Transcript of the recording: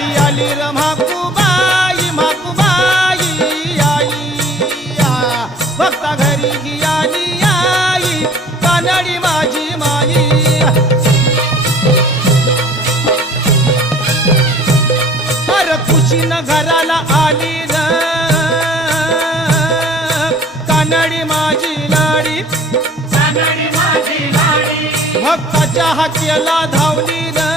आली आली र म्हाकुबाई म्हाकुबाई आई भक्ता घरी ही आली आई कानडी माझी माई अरे खुशीनं घराला आली र कानडी माझी लाडी भक्ताच्या हाकेला धावली र